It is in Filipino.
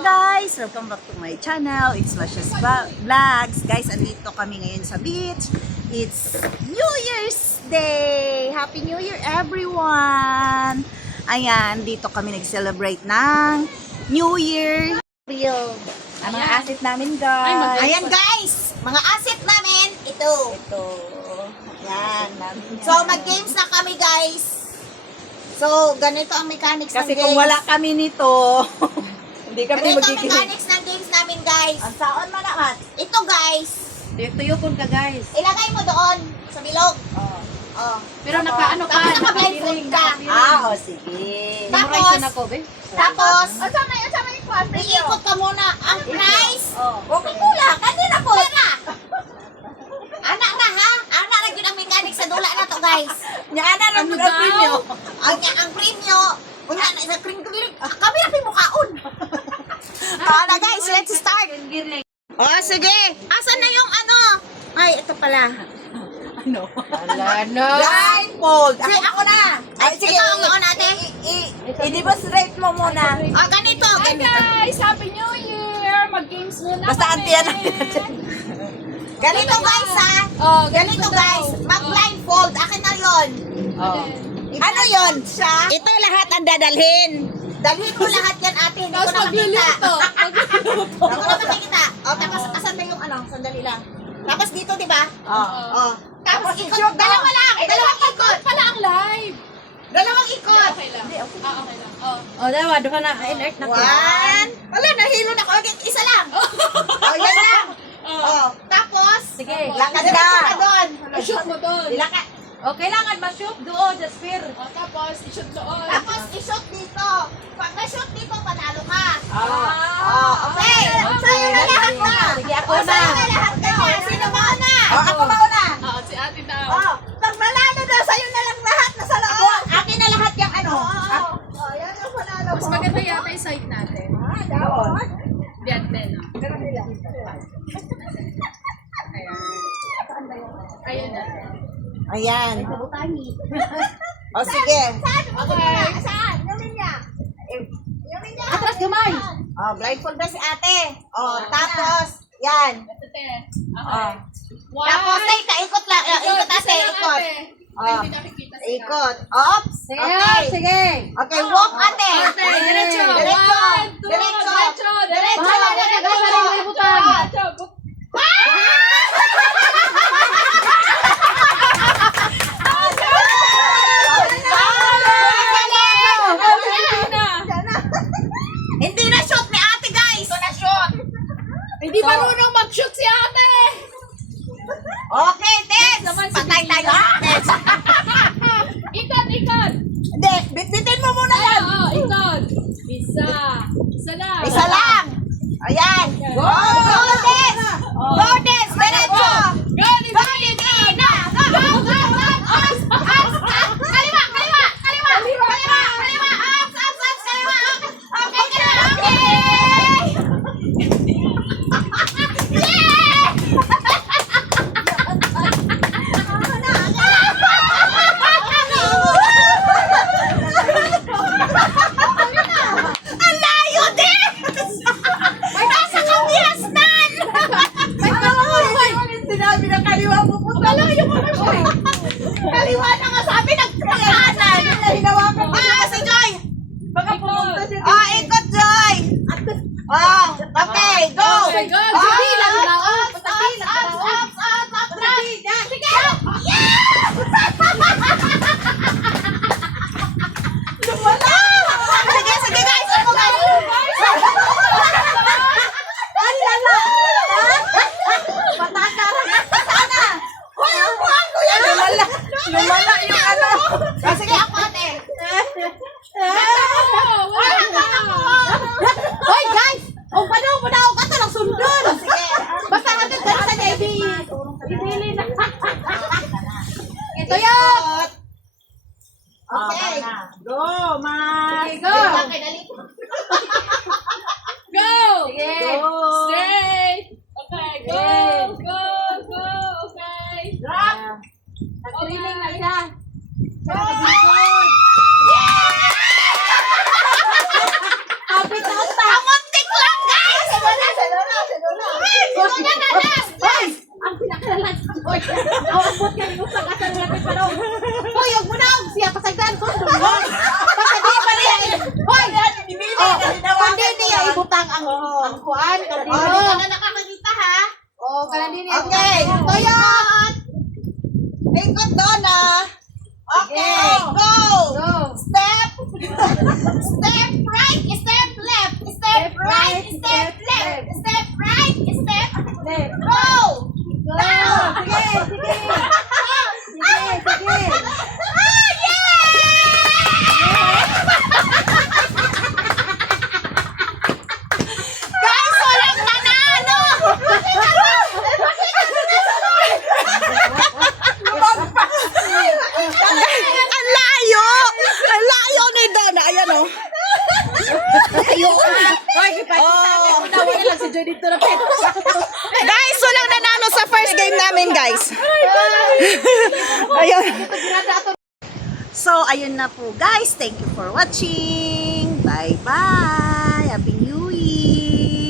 guys! Welcome back to my channel. It's Lashes Vlogs. Guys, andito kami ngayon sa beach. It's New Year's Day! Happy New Year everyone! Ayan, dito kami nag-celebrate ng New Year. Real. Ang mga asset namin guys. Ayan guys, mga asset namin, ito. Yan. So mag-games na kami guys. So ganito ang mechanics Kasi ng games. kung wala kami nito, hindi kami Ganito ang magiging. mechanics ng games namin guys. Ang saon man lahat. Ito guys, Tuyokon ka guys. ilagay mo doon sa bilog. Oh. Oh. Pero naka-ano ka? Tapos naka-blindfold ka. Sige. Tapos, ako, be. tapos, Asama yung kwarto iikot ka muna. Ang prize, Oh. Coca-Cola, kanina po. Anak na ha? Anak na yun ang mechanics sa dula na to guys. Nyana na Ano ang daw? premyo. Ang premyo, una na sa kring-kring. Kami na pimukaon. Na guys, let's start. Oh, sige. Asan na yung ano? Ay, ito pala. Ano? Wala na. Blindfold. Sige, ako na. Ay, sige. Ikaw ang noon ate. I-demonstrate mo muna. Oh, ganito, Hi ganito. guys! Happy New Year! Mag-games muna Basta kami. antiyan na. Ganito guys ha. Oh, Ganito guys. Mag-blindfold. Akin na yun. Oh. Ano yun? Ito lahat ang dadalhin. Dalhin mo lahat yan ate. Hindi ko Tapos na makita. magluluto. Hindi ko na makikita. O, tapos asan na yung ano? Sandali lang. Tapos dito, di ba? Oh. Oh. Tapos ikot. i-shoot mo. Dalawa lang. Dalawang ikot. Pala ang live. Dalawang ikot. Okay lang. Okay lang. Oh. Oh, dawa, doon ka na. Alert na ko. One. Wala, nahilo na ko. Okay, isa lang. Oh, yan lang. Oh. Tapos, Sige, lakad lakad ka ka. doon. I-shoot mo doon. Ilakad. Oh, kailangan ma-shoot doon, Jasper. Oh, tapos, i-shoot doon. Tapos, i-shoot dito. Pag na-shoot dito, panalo ka. Ah. Oh, okay. Sa'yo na lahat na. Sige, ako Oh, na. sa'yo na lahat na. Sino mauna? Oh, ako mauna. Oo, si ate daw. Oh, pag manalo daw, sa'yo na lang lahat na sa loob. Akin na lahat yung ano. Oh, yan ang panalo Mas ko. maganda yata yung site natin. Dapat. Biyan din. Ayun na. Ayan. O, sige. Okay. Saan? Yung linya. Yung linya. Atras gamay. Oh, blindfold na si ate. Oh, tapos, yan. Ito, te. Oh. Okay. Tapos, ay, ikot lang. Ikot ate, ikot. Oh. Hindi nakikita sila. Ikot. Oops. Okay. Sige. Okay, walk ate. Ate, diretso. Diretso. One, two, Diretso. diretso. Diretso. Bahala ka, Diretso. galing may butang. Diretso. Hindi na shoot ni ate guys. Ito na shoot. Hindi marunong mag-shoot si ate. Okay, Tess. Naman si Patay Vicky. tayo, Tess. Ikot, ikot. Hindi, bitbitin mo muna yan. Oo, ikot. Isa. Awabot ka rin sa kasal natin pa daw. Hoy, huwag mo na. Siya pasagdan ko. Pasagdan pa niya. Hoy, kundi niya ibutang ang kuan. Hindi ka na nakakakita ha. Oh, kanan din yan. Okay, Toyot! Ikot doon ah! Okay, go! Go. Step! Step right, step left, step right, step left, step right, step Left. go! Now! Sige, sige. Sige, sige. Ah, guys, walang nanalo! Ang layo! Ang layo ni Dana. Ayan o. Layo. Hoy, ipakita ko daw wala lang si Joy dito na pet. Guys, walang nanalo sa first game namin, guys. Ayun. So, ayun na po, guys. Thank you for watching. Bye-bye. Happy New Year.